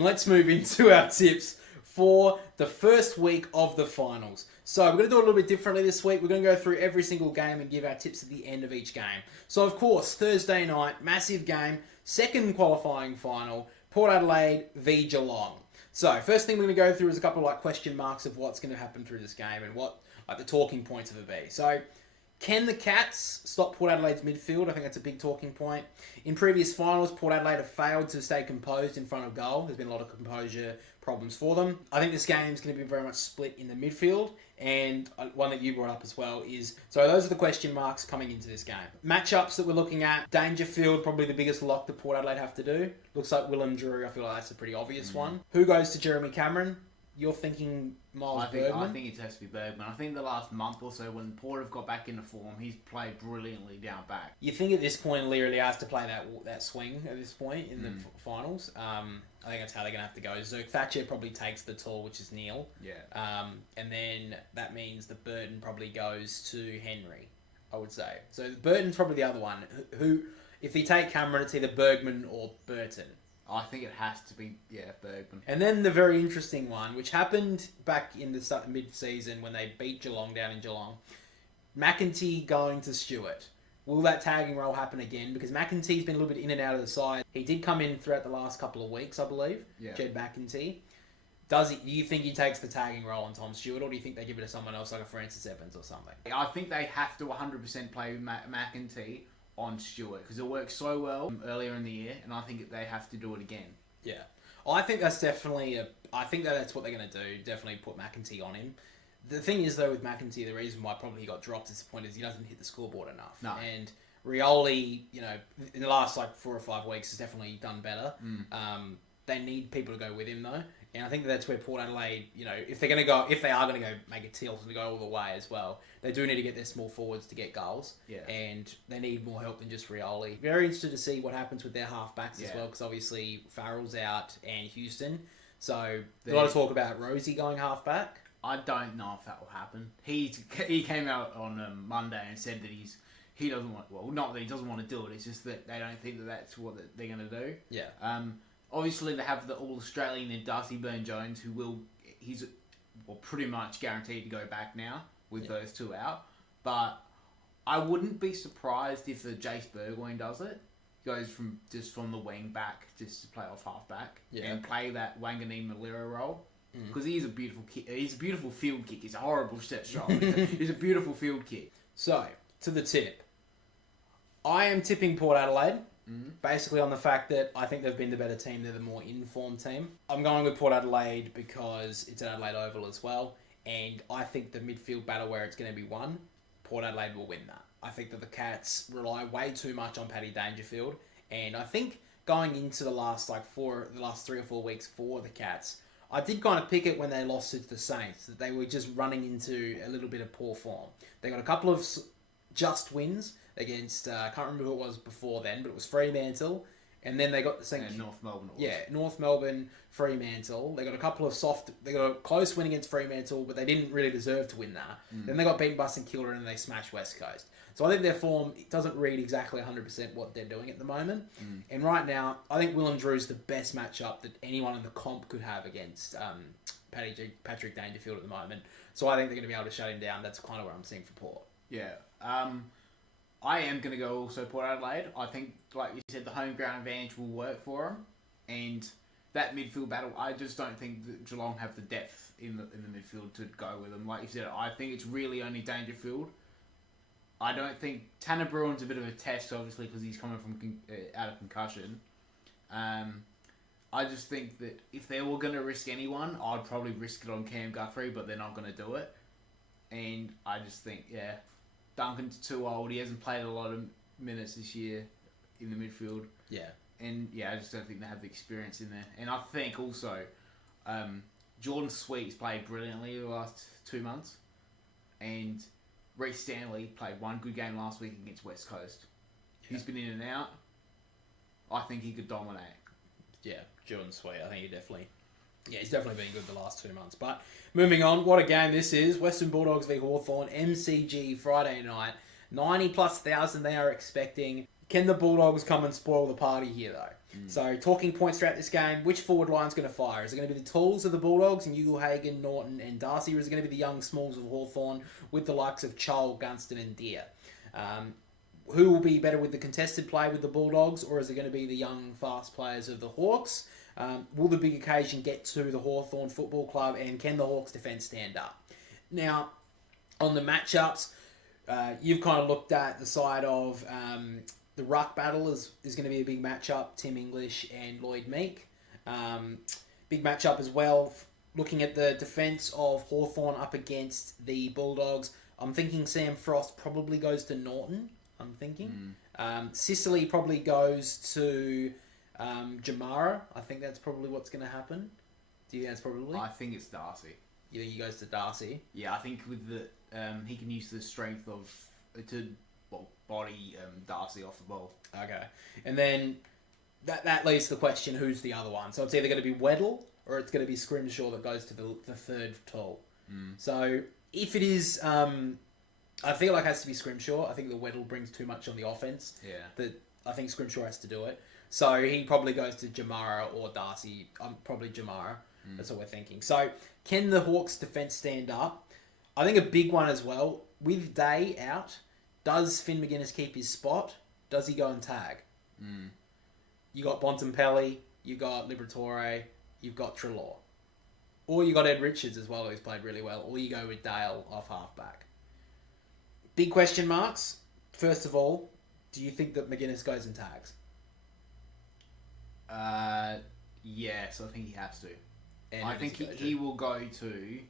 and let's move into our tips for the first week of the finals. So we're going to do it a little bit differently this week. We're going to go through every single game and give our tips at the end of each game. So of course, Thursday night, massive game, second qualifying final, Port Adelaide v Geelong. So first thing we're going to go through is a couple of question marks of what's going to happen through this game and what the talking points of it be. So can the Cats stop Port Adelaide's midfield? I think that's a big talking point. In previous finals, Port Adelaide have failed to stay composed in front of goal. There's been a lot of composure problems for them. I think this game's going to be very much split in the midfield. And one that you brought up as well is... So those are the question marks coming into this game. Matchups that we're looking at. Dangerfield, probably the biggest lock that Port Adelaide have to do. Looks like Willem Drew. I feel like that's a pretty obvious one. Who goes to Jeremy Cameron? You're thinking Miles Bergman? I think it has to be Bergman. I think the last month or so when Port have got back into form, he's played brilliantly down back. You think at this point Leary has to play that swing at this point in the finals? I think that's how they're going to have to go. Zerk Thatcher probably takes the tall, which is Neil. Yeah. And then that means that Burton probably goes to Henry, I would say. So Burton's probably the other one. Who, if they take Cameron, it's either Bergman or Burton. I think it has to be, Bergman. And then the very interesting one, which happened back in the mid-season when they beat Geelong down in Geelong. McEntee going to Stewart. Will that tagging role happen again? Because McEntee's been a little bit in and out of the side. He did come in throughout the last couple of weeks, I believe. Yeah. Jed McEntee. Do you think he takes the tagging role on Tom Stewart, or do you think they give it to someone else like a Francis Evans or something? I think they have to 100% play McEntee on Stewart because it worked so well earlier in the year, and I think they have to do it again. Yeah. I think that's definitely I think that's what they're going to do. Definitely put McEntee on him. The thing is, though, with McEntee, the reason why probably he got dropped at this point is he doesn't hit the scoreboard enough. No. And Rioli, in the last 4 or 5 weeks, has definitely done better. They need people to go with him, though. And I think that's where Port Adelaide, if they are going to go make a tilt and go all the way as well, they do need to get their small forwards to get goals. Yeah. And they need more help than just Rioli. Very interested to see what happens with their half-backs as well, because obviously Farrell's out and Houston. So there's a lot of talk about Rosie going half-back. I don't know if that will happen. He came out on Monday and said that he doesn't want... Well, not that he doesn't want to do it, it's just that they don't think that that's what they're going to do. Yeah. Obviously, they have the All-Australian and Darcy Byrne-Jones, he's pretty much guaranteed to go back now with those two out. But I wouldn't be surprised if the Jace Burgoyne does it. Goes from the wing back just to play off half-back and play that Wanganeen Malira role. Because he's a beautiful kick. He's a beautiful field kick. He's a horrible set shot. He's a beautiful field kick. So, to the tip. I am tipping Port Adelaide. Basically on the fact that I think they've been the better team. They're the more informed team. I'm going with Port Adelaide because it's at Adelaide Oval as well. And I think the midfield battle where it's going to be won, Port Adelaide will win that. I think that the Cats rely way too much on Paddy Dangerfield. And I think going into the last 3 or 4 weeks for the Cats, I did kind of pick it when they lost to the Saints, that they were just running into a little bit of poor form. They got a couple of just wins against, I can't remember who it was before then, but it was Fremantle. And then they got the same... North Melbourne. North Melbourne, Fremantle. They got they got a close win against Fremantle, but they didn't really deserve to win that. Then they got beaten by St Kilda and they smashed West Coast. So I think their form doesn't read exactly 100% what they're doing at the moment. And right now, I think Willem Drew's the best matchup that anyone in the comp could have against Patrick Dangerfield at the moment. So I think they're going to be able to shut him down. That's kind of what I'm seeing for Port. Yeah. I am going to go also Port Adelaide. I think, like you said, the home ground advantage will work for them. And that midfield battle, I just don't think that Geelong have the depth in the midfield to go with them. Like you said, I think it's really only Dangerfield. I don't think... Tanner Bruin's a bit of a test, obviously, because he's coming from out of concussion. I just think that if they were going to risk anyone, I'd probably risk it on Cam Guthrie, but they're not going to do it. And I just think, Duncan's too old. He hasn't played a lot of minutes this year in the midfield. Yeah. And, I just don't think they have the experience in there. And I think also, Jordan Sweet's played brilliantly the last 2 months. And Reece Stanley played one good game last week against West Coast. Yeah. He's been in and out. I think he could dominate. Yeah, Jordan Sweet. I think he's definitely been good the last 2 months. But moving on, what a game this is. Western Bulldogs v Hawthorn, MCG, Friday night. 90,000+ they are expecting. Can the Bulldogs come and spoil the party here, though? So, talking points throughout this game, which forward line's going to fire? Is it going to be the talls of the Bulldogs and Ugle-Hagan, Norton and Darcy, or is it going to be the young smalls of Hawthorn with the likes of Chol, Gunston and Deer? Who will be better with the contested play with the Bulldogs, or is it going to be the young, fast players of the Hawks? Will the big occasion get to the Hawthorn Football Club, and can the Hawks defence stand up? Now, on the matchups, you've kind of looked at the side of the ruck battle is going to be a big matchup, Tim English and Lloyd Meek. Big matchup as well, looking at the defence of Hawthorn up against the Bulldogs. I'm thinking Sam Frost probably goes to Norton, I'm thinking. Sicily probably goes to Jamara. I think that's probably what's going to happen. Do you think that's probably? I think it's Darcy. You think he goes to Darcy? Yeah, I think with the he can use the strength of to body Darcy off the ball. Okay, and then that leads to the question: who's the other one? So it's either going to be Weddle or it's going to be Scrimshaw that goes to the third tall. So if it is, I feel like it has to be Scrimshaw. I think the Weddle brings too much on the offense. Yeah. That I think Scrimshaw has to do it. So he probably goes to Jamara or Darcy. Probably Jamara. That's what we're thinking. So can the Hawks defence stand up? I think a big one as well. With Day out, does Finn McGuinness keep his spot? Does he go and tag? You got Bontempelli, you got Liberatore, you've got Treloar. Or you got Ed Richards as well, who's played really well. Or you go with Dale off halfback. Big question marks. First of all, do you think that McGuinness goes and tags? Yes, I think he has to. And I think he will go to.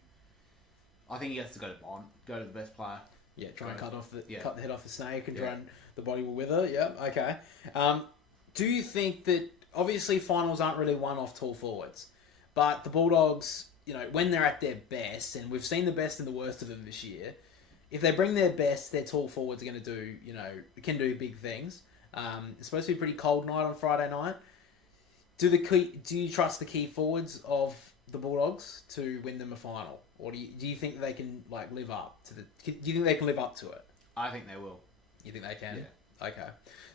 I think he has to go to Bond. Go to the best player. Yeah, try and cut the head off the snake and try and the body will wither. Yeah, okay. Do you think that obviously finals aren't really won off tall forwards, but the Bulldogs, when they're at their best, and we've seen the best and the worst of them this year, if they bring their best, their tall forwards are going to do, can do big things. It's supposed to be a pretty cold night on Friday night. Do you trust the key forwards of the Bulldogs to win them a final, or do you think they can live up to the? Do you think they can live up to it? I think they will. You think they can? Yeah. Okay.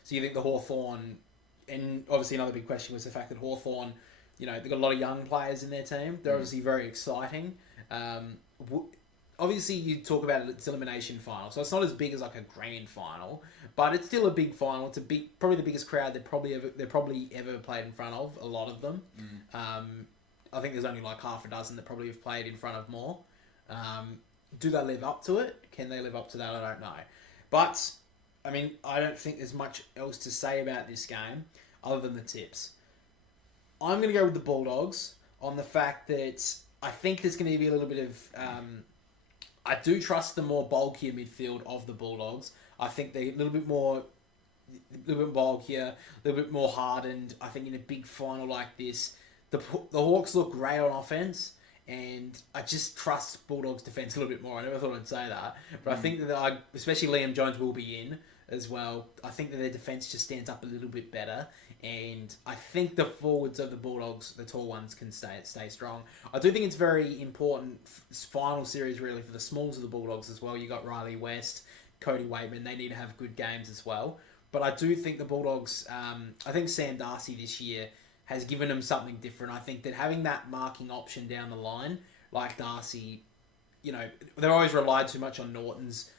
So you think the Hawthorn, and obviously another big question was the fact that Hawthorn, they've got a lot of young players in their team. They're obviously very exciting. Obviously, you talk about it's elimination final, so it's not as big as a grand final, but it's still a big final. It's probably the biggest crowd they've probably ever played in front of. A lot of them. I think there's only half a dozen that probably have played in front of more. Do they live up to it? Can they live up to that? I don't know. But I don't think there's much else to say about this game other than the tips. I'm going to go with the Bulldogs on the fact that I think there's going to be a little bit of. I do trust the more bulkier midfield of the Bulldogs. I think they're a little bit bulkier, a little bit more hardened. I think in a big final like this, the Hawks look great on offense, and I just trust Bulldogs defense a little bit more. I never thought I'd say that, but I think that especially Liam Jones will be in as well. I think that their defense just stands up a little bit better, and I think the forwards of the Bulldogs, the tall ones, can stay strong. I do think it's very important final series really for the smalls of the Bulldogs as well. You got Riley West, Cody Waitman. They need to have good games as well. But I do think the Bulldogs. I think Sam Darcy this year has given them something different. I think that having that marking option down the line, like Darcy, they've always relied too much on Norton's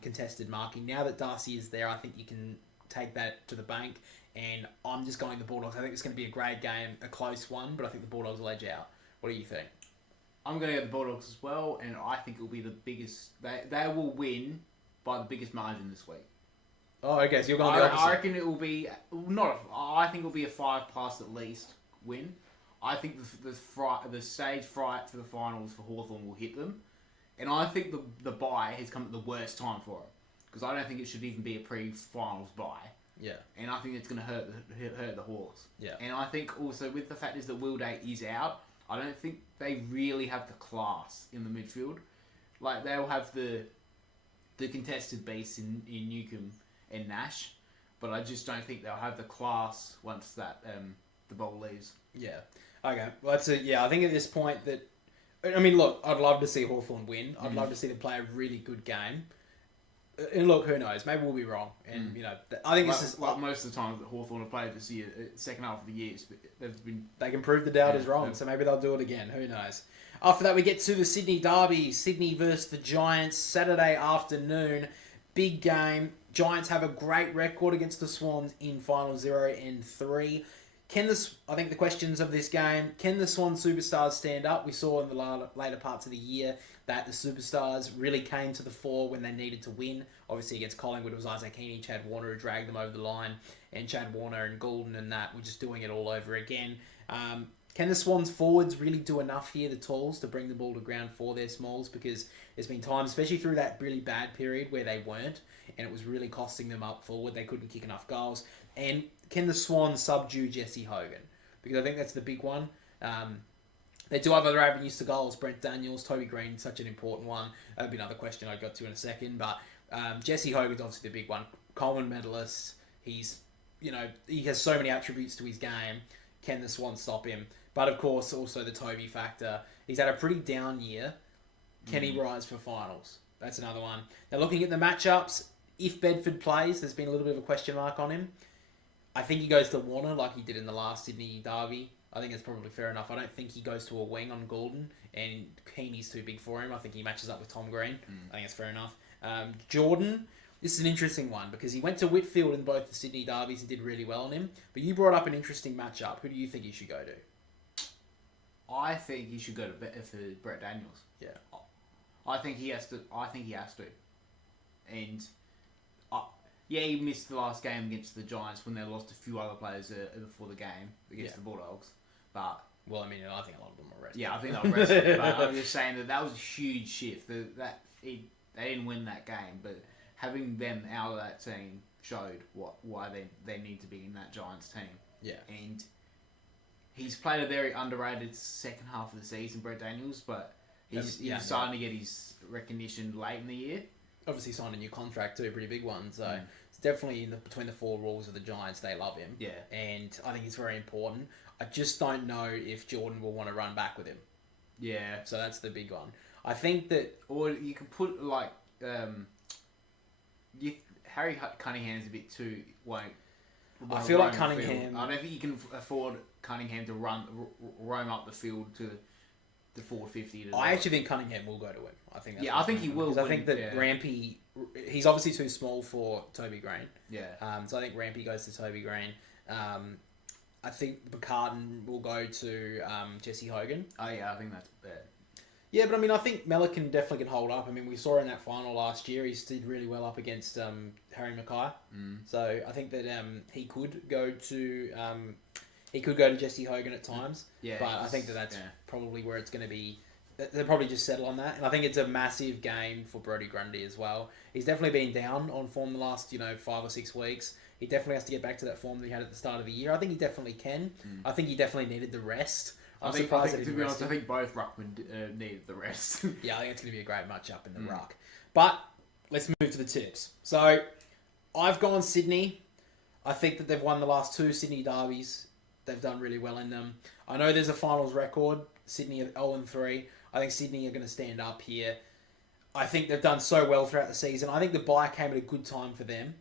contested marking. Now that Darcy is there, I think you can take that to the bank. And I'm just going the Bulldogs. I think it's going to be a great game, a close one, but I think the Bulldogs will edge out. What do you think? I'm going to go the Bulldogs as well, and I think it will be the biggest. They will win by the biggest margin this week. Oh, okay. So you're going the opposite. I reckon it will be I think it will be a 5+ at least win. I think the stage fright for the finals for Hawthorn will hit them, and I think the bye has come at the worst time for them because I don't think it should even be a pre-finals bye. Yeah. And I think it's going to hurt the Hawks. Yeah. And I think also with the fact is that Will Day is out, I don't think they really have the class in the midfield. They'll have the contested beasts in Newcomb and Nash, but I just don't think they'll have the class once that the ball leaves. Yeah. Okay. Well, I think at this point look, I'd love to see Hawthorn win. I'd love to see them play a really good game. And look, who knows? Maybe we'll be wrong. And, I think this is... Like most of the times that Hawthorn have played this year, second half of the years, they can prove the doubters wrong, so maybe they'll do it again. Who knows? After that, we get to the Sydney Derby. Sydney versus the Giants, Saturday afternoon. Big game. Giants have a great record against the Swans in final 0-3. I think the questions of this game, can the Swan superstars stand up? We saw in the later parts of the year that the superstars really came to the fore when they needed to win. Obviously against Collingwood, it was Isaac Heaney, Chad Warner who dragged them over the line, and Chad Warner and Goulden and that were just doing it all over again. Can the Swans forwards really do enough here, the talls, to bring the ball to ground for their smalls? Because there's been times, especially through that really bad period where they weren't, and it was really costing them up forward. They couldn't kick enough goals. And can the Swans subdue Jesse Hogan? Because I think that's the big one. They do have other avenues to goals. Brent Daniels, Toby Green, such an important one. That'll be another question I got to in a second. But Jesse Hogan's obviously the big one. Coleman medalist. He has so many attributes to his game. Can the Swans stop him? But of course, also the Toby factor. He's had a pretty down year. Can he rise for finals? That's another one. Now, looking at the matchups, if Bedford plays, there's been a little bit of a question mark on him. I think he goes to Warner like he did in the last Sydney Derby. I think it's probably fair enough. I don't think he goes to a wing on Goulden, and Heaney's too big for him. I think he matches up with Tom Green. I think it's fair enough. Jordan, this is an interesting one because he went to Whitfield in both the Sydney Derbies and did really well on him. But you brought up an interesting matchup. Who do you think he should go to? I think he should go to for Brett Daniels. Yeah. I think he has to. And he missed the last game against the Giants when they lost a few other players before the game against the Bulldogs. But I think a lot of them were rested. Yeah, I think they were rested. But I'm just saying that was a huge shift. They didn't win that game, but having them out of that team showed why they need to be in that Giants team. Yeah. And he's played a very underrated second half of the season, Brett Daniels, but he's starting to get his recognition late in the year. Obviously signed a new contract too, a pretty big one. So it's definitely between the four rules of the Giants, they love him. Yeah. And I think he's very important. I just don't know if Jordan will want to run back with him. Yeah. So that's the big one. I think that... Or you could put, Harry Cunningham's a bit too... I feel like Cunningham... I don't think you can afford Cunningham to roam up the field to the 450. I actually think Cunningham will go to him. I think that's I think he will. Because I think that Rampy... He's obviously too small for Toby Green. Yeah. So I think Rampy goes to Toby Green. I think Carlton will go to Jesse Hogan. Oh, yeah, I think that's bad. Yeah, but I think Melican definitely can hold up. We saw in that final last year, he did really well up against Harry Mackay. So I think that he could go to Jesse Hogan at times. Yeah, but I think that's probably where it's going to be. They'll probably just settle on that. And I think it's a massive game for Brodie Grundy as well. He's definitely been down on form the last 5 or 6 weeks. He definitely has to get back to that form that he had at the start of the year. I think he definitely can. I think he definitely needed the rest. To be honest, I think both ruckmen needed the rest. Yeah, I think it's going to be a great matchup in the ruck. But let's move to the tips. So I've gone Sydney. I think that they've won the last 2 Sydney derbies. They've done really well in them. I know there's a finals record. Sydney at 0-3. I think Sydney are going to stand up here. I think they've done so well throughout the season. I think the bye came at a good time for them.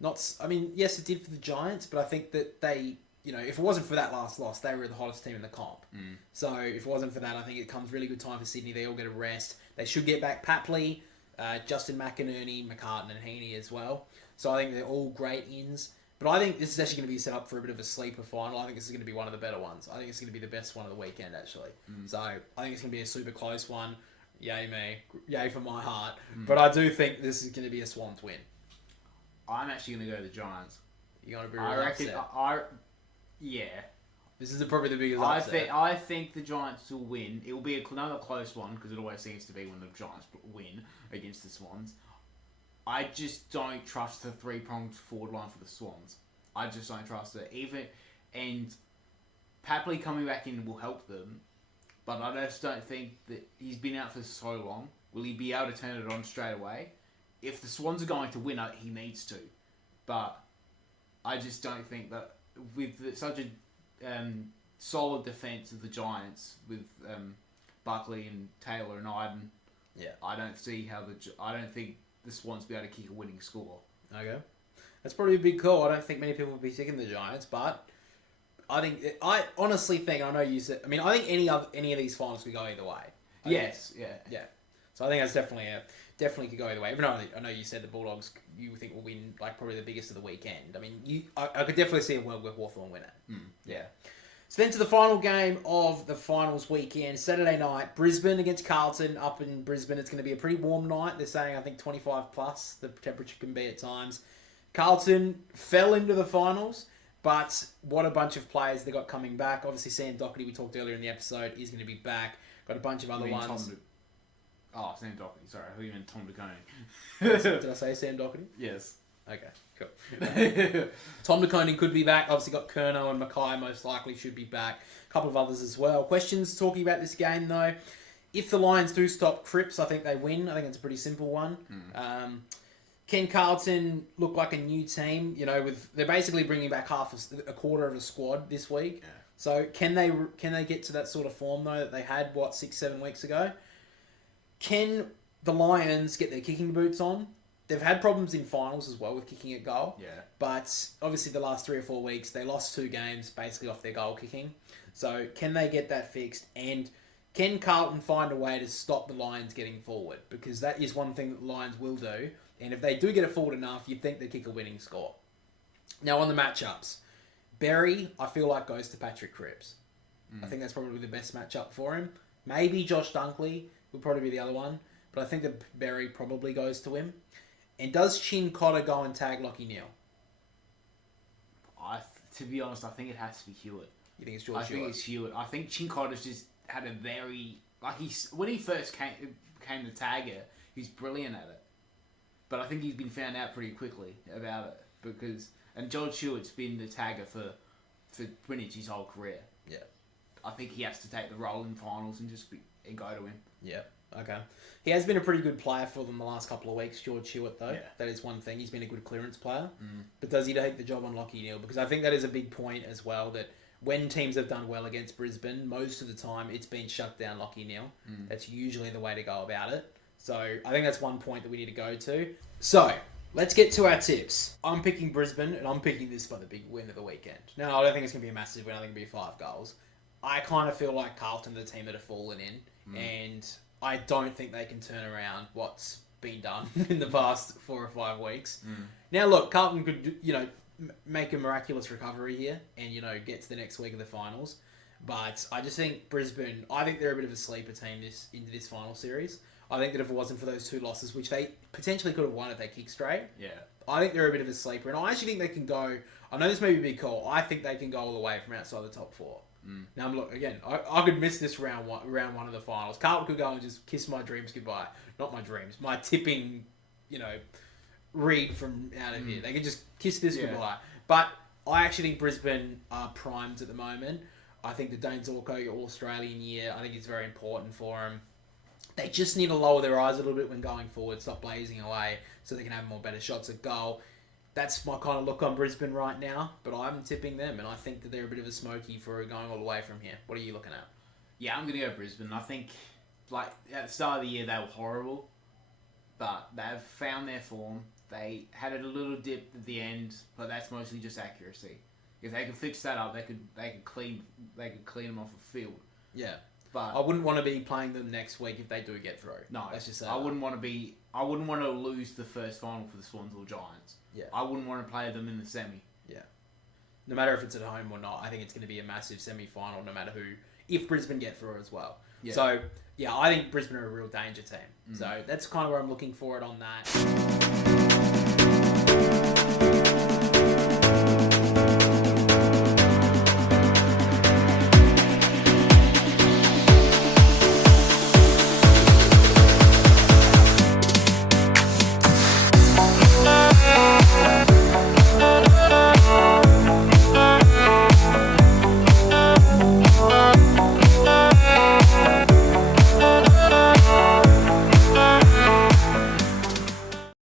Yes, it did for the Giants, but I think that they, if it wasn't for that last loss, they were the hottest team in the comp. So if it wasn't for that, I think it comes really good time for Sydney. They all get a rest. They should get back Papley, Justin McInerney, McCartan and Heaney as well. So I think they're all great ins. But I think this is actually going to be set up for a bit of a sleeper final. I think this is going to be one of the better ones. I think it's going to be the best one of the weekend, actually. So I think it's going to be a super close one. Yay me. Yay for my heart. But I do think this is going to be a Swans win. I'm actually going to go to the Giants. You're going to be really upset. Yeah. This is probably the biggest upset. I think the Giants will win. It will be another close one, because it always seems to be when the Giants win against the Swans. I just don't trust the 3-pronged forward line for the Swans. I just don't trust it. And Papley coming back in will help them, but I just don't think that he's been out for so long. Will he be able to turn it on straight away? If the Swans are going to win it, he needs to. But I just don't think that with such a solid defence of the Giants with Buckley and Taylor and Iden, I don't see how I don't think the Swans be able to kick a winning score. Okay. That's probably a big call. I don't think many people would be picking the Giants, but I honestly think, I know you said, I mean, I think any of these finals could go either way. Yeah. So I think that's definitely could go either way. Even though I know you said the Bulldogs you think will win like probably the biggest of the weekend. I mean, I could definitely see a world where Hawthorn win it. Yeah. So then to the final game of the finals weekend, Saturday night, Brisbane against Carlton. Up in Brisbane, it's going to be a pretty warm night. They're saying I think 25 plus the temperature can be at times. Carlton fell into the finals, but what a bunch of players they got coming back. Obviously, Sam Doherty, we talked earlier in the episode, is going to be back. Got a bunch of other ones. Sam Doherty. Sorry, I thought you meant Tom DeConey. Did I say Sam Doherty? Yes. Okay, cool. Tom DeConey could be back. Obviously got Curnow and Mackay most likely should be back. A couple of others as well. Questions talking about this game though. If the Lions do stop Cripps, I think they win. I think it's a pretty simple one. Can Carlton look like a new team? You know, they're basically bringing back a quarter of a squad this week. Yeah. So can they get to that sort of form though that they had 6-7 weeks ago? Can the Lions get their kicking boots on? They've had problems in finals as well with kicking at goal. Yeah. But obviously the last 3 or 4 weeks, they lost 2 games basically off their goal kicking. So can they get that fixed? And can Carlton find a way to stop the Lions getting forward? Because that is one thing that the Lions will do. And if they do get it forward enough, you'd think they'd kick a winning score. Now on the matchups, Berry, I feel like goes to Patrick Cripps. I think that's probably the best matchup for him. Maybe Josh Dunkley would probably be the other one. But I think that Berry probably goes to him. And does Chin Cotter go and tag Lachie Neale? To be honest, I think it has to be Hewitt. You think it's George Hewitt? I think it's Hewitt. I think Chin Cotter's just had a very... when he first became the tagger, he's brilliant at it. But I think he's been found out pretty quickly about it. And George Hewitt's been the tagger for pretty much his whole career. Yeah. I think he has to take the role in finals and go to him. Yeah. Okay. He has been a pretty good player for them the last couple of weeks, George Hewitt, though. Yeah. That is one thing. He's been a good clearance player. But does he take the job on Lachie Neale? Because I think that is a big point as well, that when teams have done well against Brisbane, most of the time it's been shut down Lachie Neale. That's usually the way to go about it. So I think that's one point that we need to go to. So let's get to our tips. I'm picking Brisbane, and I'm picking this for the big win of the weekend. No, I don't think it's going to be a massive win. I think it'll be 5 goals. I kind of feel like Carlton are the team that have fallen in, and I don't think they can turn around what's been done in the past 4 or 5 weeks. Now, look, Carlton could, make a miraculous recovery here and, get to the next week of the finals. But I just think Brisbane, I think they're a bit of a sleeper team into this final series. I think that if it wasn't for those 2 losses, which they potentially could have won if they kicked straight, I think they're a bit of a sleeper. And I actually think they can go, I know this may be a big call, I think they can go all the way from outside the top 4. Now, look, again, I could miss this round one of the finals. Carlton could go and just kiss my dreams goodbye. Not my dreams, my tipping, read from out of here. They could just kiss this goodbye. But I actually think Brisbane are primed at the moment. I think the Dane Zorko All-Australian year, I think it's very important for them. They just need to lower their eyes a little bit when going forward, stop blazing away so they can have more better shots at goal. That's my kind of look on Brisbane right now, but I'm tipping them, and I think that they're a bit of a smoky for going all the way from here. What are you looking at? Yeah, I'm going to go Brisbane. I think, at the start of the year, they were horrible, but they've found their form. They had a little dip at the end, but that's mostly just accuracy. If they can fix that up, they could clean them off the field. Yeah. But I wouldn't want to be playing them next week if they do get through. No, let's just say I wouldn't want to lose the first final for the Swans or Giants. Yeah. I wouldn't want to play them in the semi. Yeah. No matter if it's at home or not, I think it's going to be a massive semi-final no matter who, if Brisbane get through as well. Yeah. So, I think Brisbane are a real danger team. So that's kind of where I'm looking for it on that.